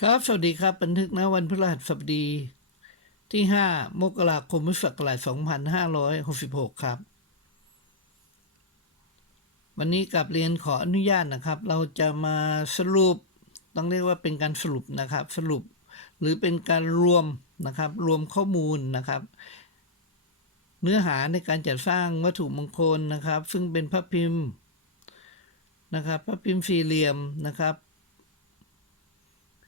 ครับ สวัสดีครับ บันทึกนะวันพฤหัสบดีที่ 5 มกราคมพุทธศักราช2566 ครับ วันนี้กับเรียนขออนุญาตนะครับ เราจะมาสรุป ต้องเรียกว่าเป็นการสรุปนะครับ สรุป หรือเป็นการรวมนะครับ รวมข้อมูลนะครับ เนื้อหาในการจัดสร้างวัตถุมงคลนะครับ ซึ่งเป็นพระพิมพ์นะครับ พระพิมพ์สี่เหลี่ยมนะครับ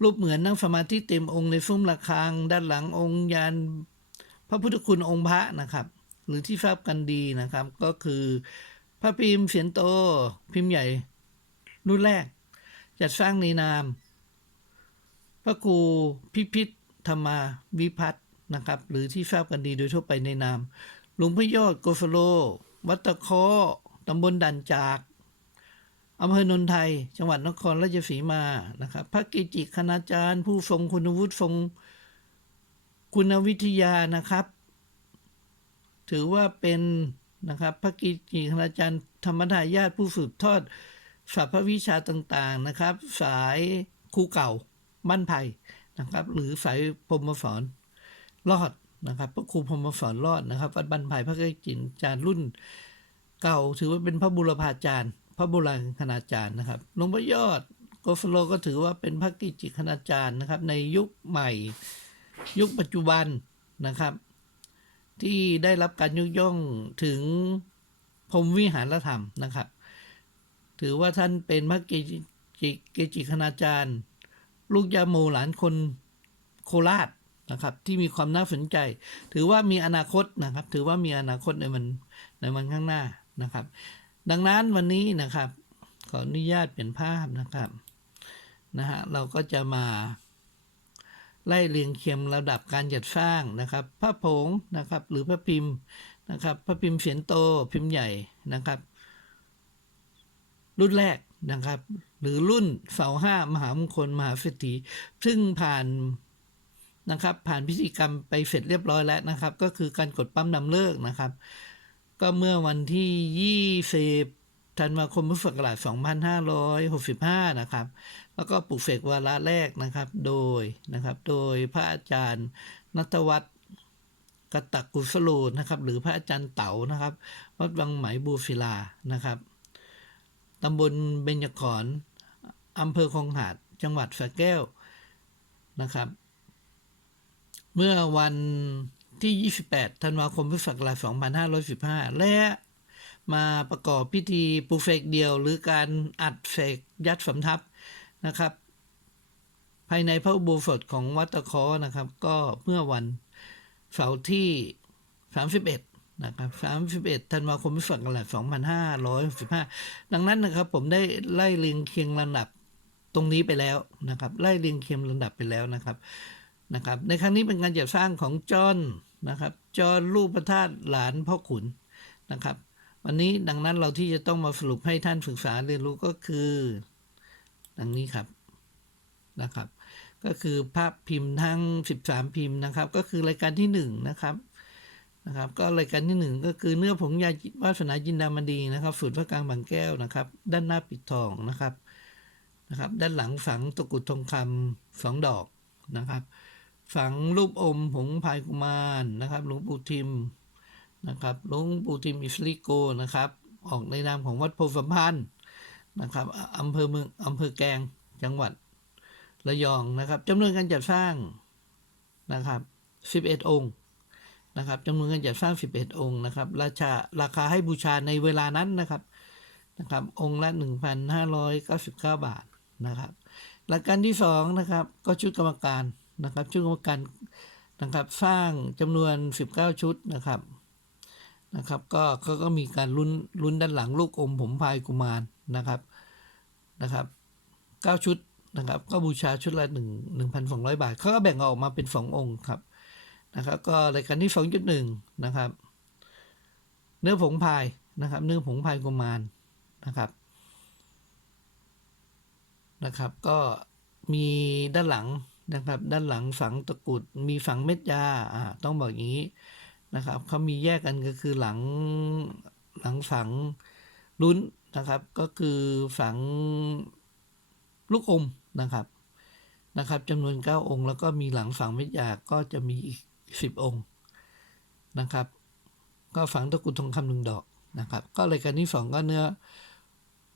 รูปเหมือนนั่งสมาธิเต็มองค์ในซุ้มระฆัง ด้านหลังองค์ยานพระพุทธคุณองค์พระนะครับ หรือที่ทราบกันดีนะครับ ก็คือ พระพิมพ์เสียนโต พิมพ์ใหญ่รุ่นแรก จัดสร้างในนาม พระครูพิพิธธรรมาวิพัฒน์นะครับ หรือที่ทราบกันดีโดยทั่วไปในนาม หลวงพ่อยอดโกสโล วัดตะคอตำบลดันจาก อำเภอนนทไทย จังหวัดนครราชสีมานะครับพระกิจิคณาจารย์ ผู้ทรงคุณวุฒิทรงคุณวิทยานะครับ ถือว่าเป็นนะครับพระกิจิคณาจารย์ธรรมทายาทผู้สืบทอดศัพทวิชาต่างๆนะครับ สายครูเก่าบ้านไผ่นะครับ หรือสายพรหมสอนรอดนะครับพระครูพรหมสอนรอดนะครับวัดบ้านไผ่พระกิจิจารย์รุ่นเก่า ถือว่าเป็นพระบุรพาจารย์ พระโบราณคณาจารย์นะครับหลวงพ่อยอดโกฟโลก็ถือว่าเป็นพระกิจิคณาจารย์นะครับ ในยุคใหม่ ยุคปัจจุบันนะครับ ที่ได้รับการยกย่องถึงพรมวิหารธรรมนะครับ ถือว่าท่านเป็นพระกิจิเกจิคณาจารย์ ลูกยาโมหลานคนโคราชนะครับ ที่มีความน่าสนใจ ถือว่ามีอนาคตนะครับ ถือว่ามีอนาคตในมันในวันข้างหน้านะครับ ดังนั้นวันนี้นะครับ ขออนุญาตเปลี่ยนภาพนะครับนะฮะเราก็จะมาไล่เรียงเคียมระดับการจัดสร้างนะครับพระผงนะครับ หรือพระพิมพ์นะครับพระพิมพ์เสียนโตพิมพ์ใหญ่นะครับ รุ่นแรกนะครับ หรือรุ่นเสาห้ามหามงคลมหาเศรษฐีซึ่งผ่านนะครับ ผ่านพิธีกรรมไปเสร็จเรียบร้อยแล้วนะครับ ก็คือการกดปั๊มนำเลิกนะครับ ก็เมื่อวันที่ 20 ธันวาคมพุทธศักราช 2565 นะครับ แล้วก็ปลูกเสกวาระแรกนะครับ โดยนะครับ โดยพระอาจารย์นัทวัฒน์กตักกุสโลนะครับ หรือพระอาจารย์เต๋านะครับ วัดวังไหมบูศิลา นะครับตำบลเบญจขอนอำเภอคลองหาด จังหวัดสระแก้ว นะครับ เมื่อวัน ที่ 28 ธันวาคมพุทธศักราช2515 และมาประกอบพิธีปูเสกเดียว หรือการอัดเสกยัดสำทับนะครับ ภายในพระอุโบสถของวัดตะคอนะครับ ก็เมื่อวันเสาร์ที่ 31 นะครับ 31 ธันวาคมพุทธศักราช2565ดังนั้นนะครับ ผมได้ไล่เรียงเคียงลำดับตรงนี้ไปแล้วนะครับ ไล่เรียงเคียงลำดับไปแล้วนะครับนะครับ ในครั้งนี้เป็นการจัดสร้างของจอห์น นะครับจอห์รูปพระธาตุหลานพ่อขุนนะครับ วันนี้ดังนั้นเราที่จะต้องมาสรุปให้ท่านศึกษาเรียนรู้ก็คือ ดังนี้ครับนะครับ ก็คือภาพพิมพ์ทั้ง 13 พิมพ์นะครับ ก็คือรายการที่1นะครับนะครับก็รายการที่ 1 ก็คือเนื้อผงยาวาสนาจินดามณีนะครับสูตรพระกลางบางแก้วนะครับ ด้านหน้าปิดทองนะครับนะครับ ด้านหลังฝังตะกุดทองคำสองดอกนะครับ ฝังรูปอมผงพายกุมารนะครับหลวงปู่ทิมนะครับหลวงปู่ทิมอิสลิโกนะครับออกในนามของวัดโพธิสัมพันธ์นะครับอำเภอเมืองอำเภอแกงจังหวัดระยองนะครับจำนวนการจัดสร้างนะครับ11 องค์นะครับจำนวนการจัดสร้าง 11 องค์นะครับราคาราคาให้บูชาในเวลานั้นนะครับนะครับองค์ละ 1,599 บาทนะครับหลักการที่สองนะครับก็ชุดกรรมการ นะครับชุดกรรมการนะครับสร้างจำนวน 19 ชุดนะครับนะครับก็เขาก็มีการลุ้นลุ้นด้านหลังลูกอมผมพายกุมารนะครับนะครับ9ชุดนะครับก็บูชาชุดละ1 1,200 บาทเขาก็แบ่งออกมาเป็น 2 องค์ครับนะครับก็รายการที่ 2.1นะครับเนื้อผงพายนะครับเนื้อผงพายกุมารนะครับนะครับก็มีด้านหลัง นะครับ ด้านหลังฝังตะกุดมีฝังเม็ดยาอ่าต้องบอกอย่างนี้นะครับเขามีแยกกันก็คือหลังหลังฝังลุ้นนะครับ ก็คือฝังลูกอมนะครับนะครับจำนวนเก้าองค์ แล้วก็มีหลังฝังเม็ดยาก็จะมีอีกสิบองค์นะครับ ก็ฝังตะกุดทองคำหนึ่งดอกนะครับ ก็รายการที่สองก็เนื้อ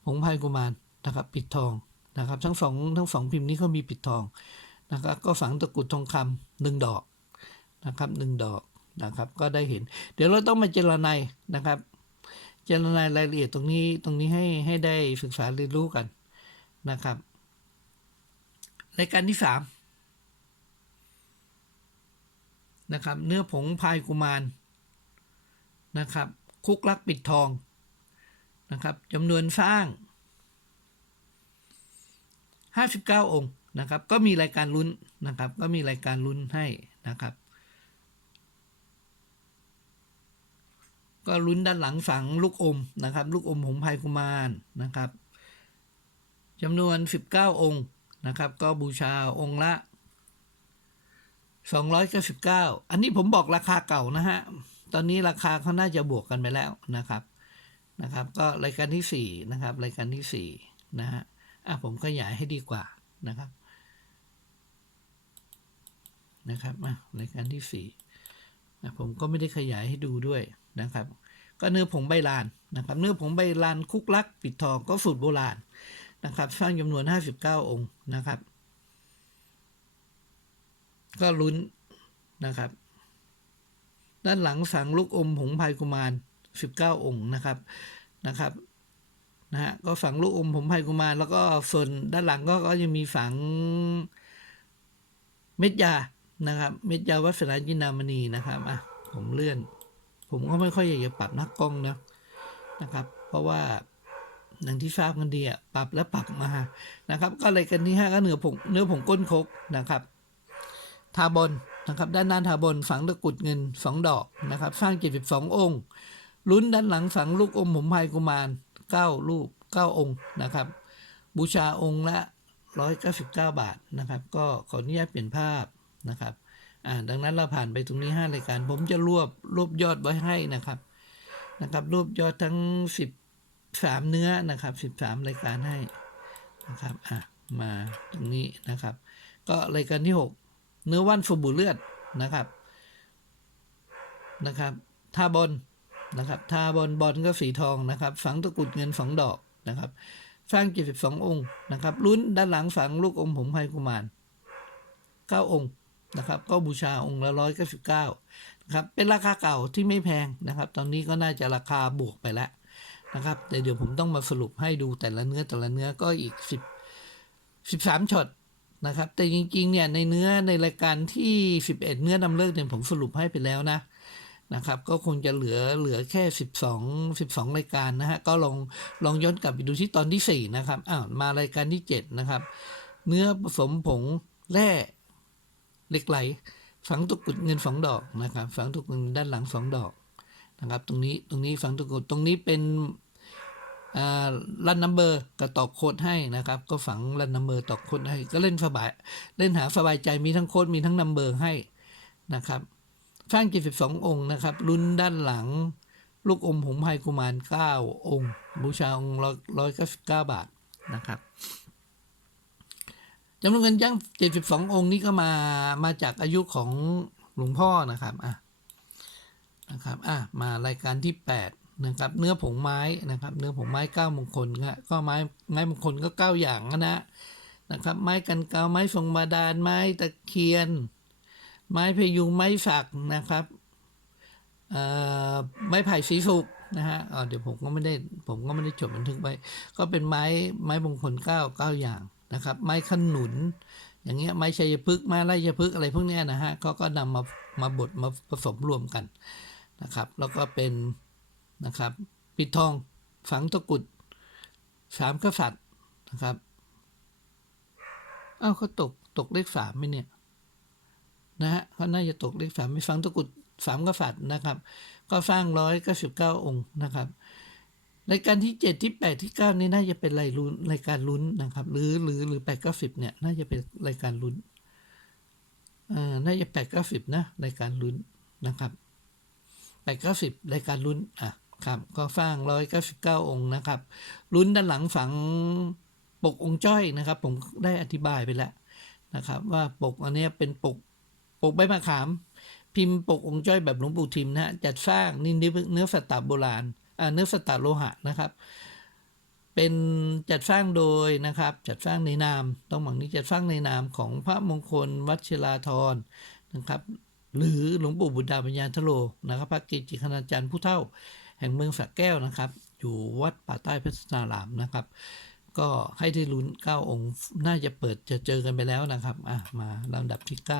ผงพายกุมารนะครับ ปิดทองนะครับ ทั้งสองทั้งสองพิมพ์นี้เขามีปิดทอง นะครับก็ฝังตะกุดทองคำหนึ่งดอกนะครับหนึ่งดอกนะครับก็ได้เห็น เดี๋ยวเราต้องมาเจรไนายนะครับ เจรไนายรายละเอียดตรงนี้ตรงนี้ให้ให้ได้ศึกษาเรียนรู้กันนะครับรายการที่สามนะครับเนื้อผงพายกุมารนะครับ คุกลักปิดทองนะครับจำนวนสร้าง 59 องค์ นะครับ ก็มีรายการลุ้นนะครับ ก็มีรายการลุ้นให้นะครับ ก็ลุ้นด้านหลังฝังลูกอมนะครับ ลูกอมหงส์พายกุมารนะครับจำนวน 19 องค์นะครับ ก็บูชาองค์ละ 299 อันนี้ผมบอกราคาเก่านะฮะ ตอนนี้ราคาเขาน่าจะบวกกันไปแล้วนะครับนะครับ ก็รายการที่ 4 นะครับ รายการที่ 4 นะฮะอะผมขยายให้ดีกว่านะครับ นะครับรายการที่4นะผมก็ไม่ได้ขยายให้ดูด้วยนะครับ ก็เนื้อผงใบลานนะครับ เนื้อผงใบลานคุกลัก ปิดทองก็สูตรโบราณนะครับ สร้างจำนวน 59 องค์นะครับ ก็ลุ้นนะครับ ด้านหลังฝังลูกอมหงพายกุมาร 19 องค์นะครับนะครับนะฮะก็ฝังลูกอมหงส์พายกุมารแล้วก็ส่วนด้านหลังก็ก็ยังมีฝังเม็ดยา นะครับเม็ดยาวัสนาจินามณีนะครับอะผมเลื่อน ผมก็ไม่ค่อยอยากจะปรับหน้ากล้องนะนะครับ เพราะว่าอย่างที่ทราบกันดีอะปรับแล้วปรับมานะครับ ก็เลยกันที่ห้าก็เนื้อผงเนื้อผงก้นคกนะครับทาบนนะครับ ด้านหน้าทาบนฝังตะกุดเงินสองดอกนะครับ สร้าง 72 องค์ลุ้นด้านหลังฝังลูกอมหมพายกุมาร9ลูก9องค์นะครับ บูชาองค์ละ 199 บาทนะครับ ก็ขออนุญาตเปลี่ยนภาพ นะครับอ่าดังนั้นเราผ่านไปตรงนี้ 5 รายการ ผมจะรวบรวบยอดไว้ให้นะครับนะครับ รวบยอดทั้ง 13 เนื้อนะครับ 13 รายการให้นะครับอะมาตรงนี้นะครับ ก็รายการที่ 6 เนื้อว่านฟูบูเลือดนะครับนะครับท่าบอลนะครับท่าบอลบอลก็สีทองนะครับ ฝังตะกุดเงินสองดอกนะครับ สร้างจิตสิบสององค์นะครับลุ้นด้านหลังฝังลูกอมผมไพกุมารเก้าองค์ นะครับ ก็บูชาองค์ละร้อยเก้าสิบเก้านะครับเป็นราคาเก่าที่ไม่แพงนะครับ ตอนนี้ก็น่าจะราคาบวกไปแล้วนะครับแต่เดี๋ยวผมต้องมาสรุปให้ดูแต่ละเนื้อแต่ละเนื้อก็อีกสิบสิบสามช็อตนะครับ แต่จริงๆเนี่ยในเนื้อในรายการที่11เนื้อนำเลิกเนี่ยผมสรุปให้ไปแล้วนะนะครับก็คงจะเหลือเหลือแค่ 12 12 รายการนะฮะก็ลองลองย้อนกลับไปดูที่ตอนที่ 4 นะครับอ้าวมารายการที่ 7 นะครับ เนื้อผสมผงแร่ เหล็กไหล ฝังตะกุดเงินสองดอกนะครับ ฝังตะกุดด้านหลังสองดอกนะครับ ตรงนี้ตรงนี้ฝังตะกุดตรงนี้เป็นรันนัมเบอร์ก็ตอกโคดให้นะครับ ก็ฝังรันนัมเบอร์ตอกโคดให้ ก็เล่นสบายเล่นหาสบายใจมีทั้งโคดมีทั้งนัมเบอร์ให้นะครับสร้าง72 องค์นะครับรุ่นด้านหลัง ลูกอมหงส์ไพกุมาร 9 องค์ บูชาองค์ร้อยเก้าสิบเก้าบาทนะครับ จำนวนเงินย่าง72องค์นี้ก็มามาจากอายุของหลวงพ่อนะครับอะนะครับอะมารายการที่8นะครับเนื้อผงไม้นะครับ เนื้อผงไม้เก้ามงคลก็ไม้ไม้มงคลก็เก้าอย่างนะนะครับ ไม้กันเกาไม้ทรงบาดาลไม้ตะเคียน ไม้พยุงไม้สักนะครับไม้ไผ่สีสุกนะฮะเดี๋ยวผมก็ไม่ได้ผมก็ไม่ได้จดบันทึกไว้ ก็เป็นไม้ไม้มงคลเก้าเก้าอย่าง นะครับ ไม้ขนุน อย่างเงี้ยไม้ชัยพฤกษ์ไม้ไร่ชัยพฤกษ์อะไรพวกเนี้ยนะฮะเขาก็นำมามาบดมาผสมรวมกันนะครับ แล้วก็เป็นนะครับปิดทองฝังตะกุดสามกษัตริย์นะครับอ้าวเขาตกตกเลขสามไหมเนี่ยนะฮะเขาน่าจะตกเลขสามไม่ฝังตะกุดสามกษัตริย์นะครับ ก็สร้างร้อยเก้าสิบเก้าองค์นะครับ รายการที่เจ็ดที่แปดที่เก้านี่น่าจะเป็นรายลุ้นรายการลุ้นนะครับ หรือหรือหรือแปดเก้าสิบเนี่ย น่าจะเป็นรายการลุ้นอ่าน่าจะแปดเก้าสิบนะรายการลุ้นนะครับแปดเก้าสิบรายการลุ้นอะครับก็สร้าง199องค์นะครับลุ้นด้านหลังฝังปกองค์จ้อยนะครับ ผมได้อธิบายไปแล้วนะครับ ว่าปกอันนี้เป็นปกปกใบมะขาม พิมพ์ปกองค์จ้อยแบบหลวงปู่ทิมนะฮะจัดสร้างนินเนื้อสตว์โบราณ เนื้อสตว์โลหะนะครับ เป็นจัดสร้างโดยนะครับจัดสร้างในนาม ต้องบอกนี้จัดสร้างในนามของพระมงคลวัชิราธรนะครับหรือหลวงปู่บุตรดาปัญญาทโลนะครับพระเกจิคณาจารย์ผู้เฒ่าแห่งเมืองสระแก้วนะครับ อยู่วัดป่าใต้พัฒนารามนะครับ ก็ให้ได้ลุ้น 9 องค์ น่าจะเปิดจะเจอกันไปแล้วนะครับอะมาลำดับที่ 9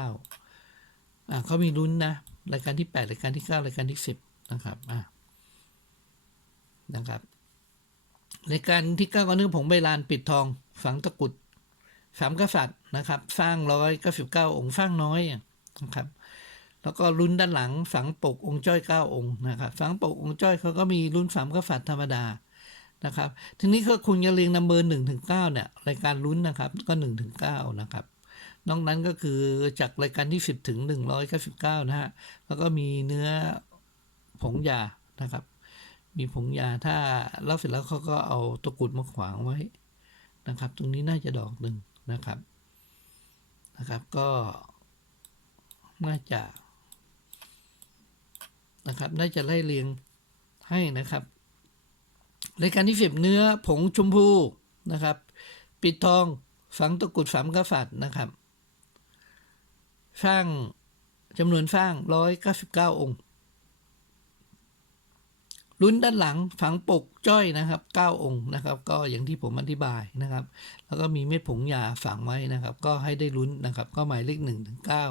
อะเขามีลุ้นนะ รายการที่ 8 รายการที่ 9 รายการที่ 10 นะครับอะ นะครับรายการที่9ก็เนื้อผงใบลานปิดทอง ฝังตะกุดสามกษัตริย์นะครับ สร้างร้อยเก้าสิบเก้าองค์สร้างน้อยนะครับ แล้วก็ลุ้นด้านหลังฝังปกองค์จ้อยเก้าองค์นะครับฝังปกองค์จ้อยเขาก็มีลุ้นสามกษัตริย์ธรรมดานะครับ ทีนี้ก็คุณจะเรียงนัมเบอร์หนึ่งถึงเก้าเนี่ยรายการลุ้นนะครับก็หนึ่งถึงเก้านะครับนอกนั้นก็คือจากรายการที่สิบถึงหนึ่งร้อยเก้าสิบเก้านะฮะแล้วก็มีเนื้อผงยานะครับ มีผงยาถ้าเล่าเสร็จแล้วเขาก็เอาตะกรุดมาขวางไว้นะครับ ตรงนี้น่าจะดอกหนึ่งนะครับนะครับก็น่าจะนะครับน่าจะไล่เรียงให้นะครับรายการที่สิบเนื้อผงชมพูนะครับ ปิดทองฝังตะกรุดสามกษัตริย์นะครับ สร้างจำนวนสร้างร้อยเก้าสิบเก้าองค์ ลุ้นด้านหลังฝังปกจ้อยนะครับเก้าองค์นะครับ ก็อย่างที่ผมอธิบายนะครับ แล้วก็มีเม็ดผงยาฝังไว้นะครับ ก็ให้ได้ลุ้นนะครับ ก็หมายเลขหนึ่งถึงเก้า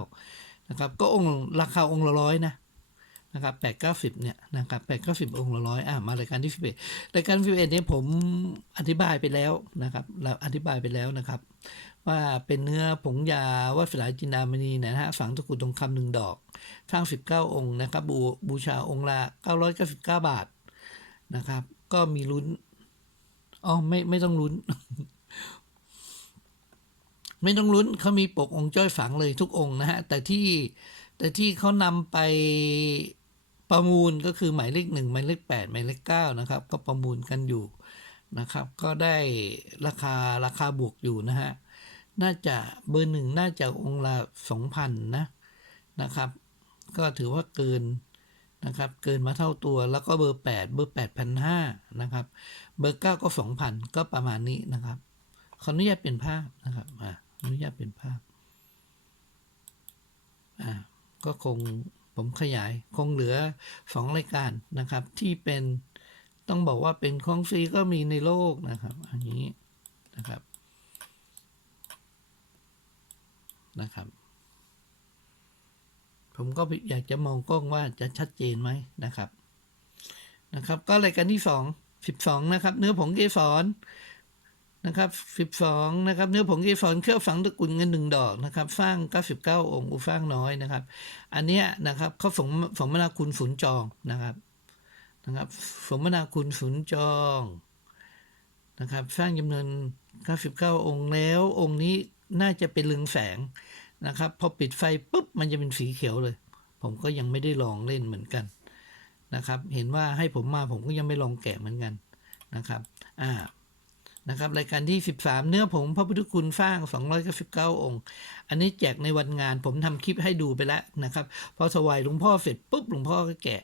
นะครับ ก็องค์ราคาองค์ละร้อยนะนะครับแปดเก้าสิบเนี่ยนะครับแปดเก้าสิบองค์ละร้อยอะมารายการที่สิบเอ็ดรายการสิบเอ็ดเนี่ยผมอธิบายไปแล้วนะครับเราอธิบายไปแล้วนะครับ ว่าเป็นเนื้อผงยาวัดสลายจินดามณีนะฮะฝังตะกรุดทองคำหนึ่งดอกสร้างสิบเก้าองค์นะครับบูบูชาองค์ละเก้าร้อยเก้าสิบเก้าบาท นะครับ ก็มีลุ้นอ๋อไม่ไม่ต้องลุ้น ไม่ต้องลุ้นเขามีปกองค์จ้อยฝังเลยทุกองค์นะฮะ แต่ที่แต่ที่เขานำไปประมูลก็คือหมายเลขหนึ่งหมายเลขแปดหมายเลขเก้านะครับ ก็ประมูลกันอยู่นะครับ ก็ได้ราคาราคาบวกอยู่นะฮะน่าจะเบอร์หนึ่งน่าจะองค์ละสองพันนะนะครับ ก็ถือว่าเกิน นะครับ เกินมาเท่าตัวแล้วก็เบอร์แปดเบอร์แปดพันห้านะครับ เบอร์เก้าก็สองพันก็ประมาณนี้นะครับ ขออนุญาตเป็นภาพนะครับอ่าอนุญาตเป็นภาพอ่าก็คงผมขยายคงเหลือสองรายการนะครับ ที่เป็นต้องบอกว่าเป็นของฟรีก็มีในโลกนะครับ อันนี้นะครับนะครับ ผมก็อยากจะมองกล้องว่าจะชัดเจนไหมนะครับนะครับ ก็รายการที่สองสิบสองนะครับ เนื้อผงเกสรนะครับสิบสองนะครับ เนื้อผงเกสรเคลือบฝังตะกรุดเงินหนึ่งดอกนะครับสร้างเก้าสิบเก้าองค์อุฟ้างน้อยนะครับ อันเนี้ยนะครับเขาสมสมนาคุณศูนย์จองนะครับนะครับ สมนาคุณศูนย์จองนะครับ สร้างจำนวนเก้าสิบเก้าองค์แล้วองค์นี้น่าจะเป็นเรืองแสง นะครับพอปิดไฟปุ๊บมันจะเป็นสีเขียวเลย ผมก็ยังไม่ได้ลองเล่นเหมือนกันนะครับ เห็นว่าให้ผมมาผมก็ยังไม่ลองแกะเหมือนกันนะครับอ่านะครับรายการที่ 13 เนื้อผงพระพุทธคุณสร้าง 299 องค์ อันนี้แจกในวันงานผมทำคลิปให้ดูไปแล้วนะครับ พอถวายหลวงพ่อเสร็จปุ๊บหลวงพ่อก็แกะ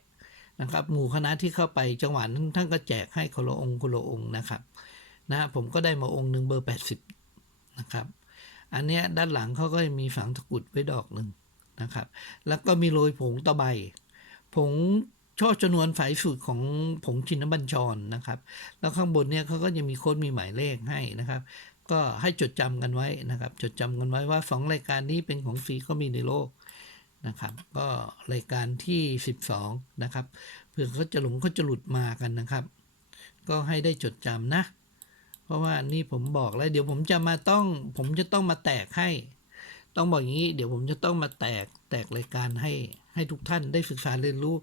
นะครับ หมู่คณะที่เข้าไปจังหวะนั้นท่านก็แจกให้คนละองค์คนละองค์นะครับนะฮะผมก็ได้มาองค์หนึ่งเบอร์ 80 นะครับ อันเนี้ยด้านหลังเขาก็มีฝังตะกุดไว้ดอกหนึ่งนะครับ แล้วก็มีโรยผงตะไบผงช่อชนวนฝายสูตรของผงชินบัญชรนะครับ แล้วข้างบนเนี่ยเขาก็จะมีโค้ดมีหมายเลขให้นะครับ ก็ให้จดจำกันไว้นะครับ จดจำกันไว้ว่าสองรายการนี้เป็นของฟรีก็มีในโลกนะครับ ก็รายการที่ 12 นะครับเผื่อเขาจะหลงเขาจะหลุดมากันนะครับ ก็ให้ได้จดจำนะ เพราะว่านี่ผมบอกแล้ว เดี๋ยวผมจะมาต้อง ผมจะต้องมาแตกให้ ต้องบอกอย่างนี้ เดี๋ยวผมจะต้องมาแตกแตกรายการให้ให้ทุกท่านได้ศึกษาเรียนรู้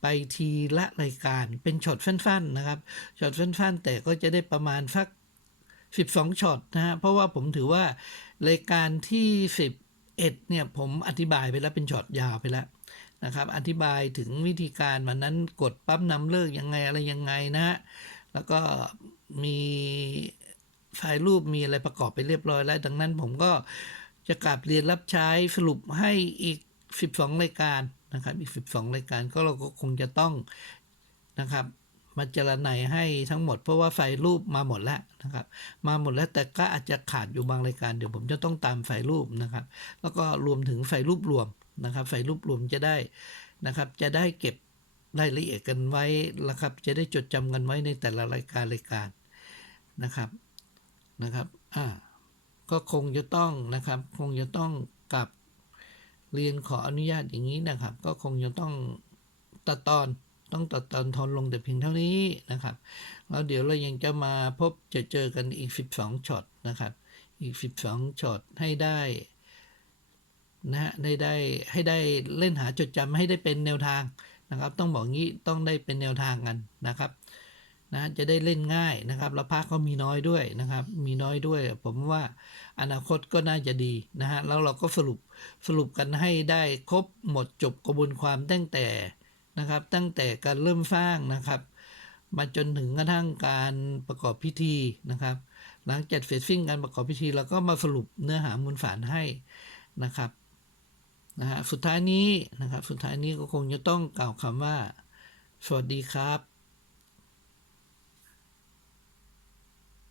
ไปทีละรายการเป็นช็อตสั้นๆนะครับช็อตสั้นๆ แต่ก็จะได้ประมาณสัก 12ช็อตนะฮะเพราะว่าผมถือว่ารายการที่ 11เนี่ยผมอธิบายไปแล้วเป็นช็อตยาวไปแล้วนะครับ อธิบายถึงวิธีการวันนั้นกดปั๊มนำเลิกยังไงอะไรยังไงนะฮะแล้วก็ มีไฟล์รูปมีอะไรประกอบไปเรียบร้อยแล้ว ดังนั้นผมก็จะกลับเรียนรับใช้สรุปให้อีก 12 รายการนะครับ อีก 12 รายการก็เราก็คงจะต้องนะครับมาเจรไนให้ทั้งหมดเพราะว่าไฟล์รูปมาหมดแล้วนะครับ มาหมดแล้วแต่ก็อาจจะขาดอยู่บางรายการเดี๋ยวผมจะต้องตามไฟล์รูปนะครับ แล้วก็รวมถึงไฟล์รูปรวมนะครับ ไฟล์รูปรวมจะได้นะครับ จะได้เก็บรายละเอียดกันไว้นะครับ จะได้จดจำกันไว้ในแต่ละรายการรายการ นะครับนะครับอ่าก็คงจะต้องนะครับ คงจะต้องกลับเรียนขออนุญาตอย่างนี้นะครับ ก็คงจะต้องตัดตอนต้องตัดตอนทอนลงแต่เพียงเท่านี้นะครับแล้วเดี๋ยวเรายังจะมาพบจะเจอกันอีก 12ช็อตนะครับ อีก 12ช็อตให้ได้นะฮะได้ได้ให้ได้เล่นหาจดจำให้ได้เป็นแนวทางนะครับ ต้องบอกงี้ต้องได้เป็นแนวทางกันนะครับ นะจะได้เล่นง่ายนะครับแล้วพักก็มีน้อยด้วยนะครับ มีน้อยด้วย ผมว่าอนาคตก็น่าจะดีนะฮะแล้วเราก็สรุปสรุปกันให้ได้ครบหมดจบกระบวนความตั้งแต่นะครับ ตั้งแต่การเริ่มสร้างนะครับ มาจนถึงกระทั่งการประกอบพิธีนะครับ หลังจากเสร็จสิ้นการประกอบพิธีเราก็มาสรุปเนื้อหามูลฝานให้นะครับนะฮะสุดท้ายนี้นะครับ สุดท้ายนี้ก็คงจะต้องกล่าวคำว่า สวัสดีครับ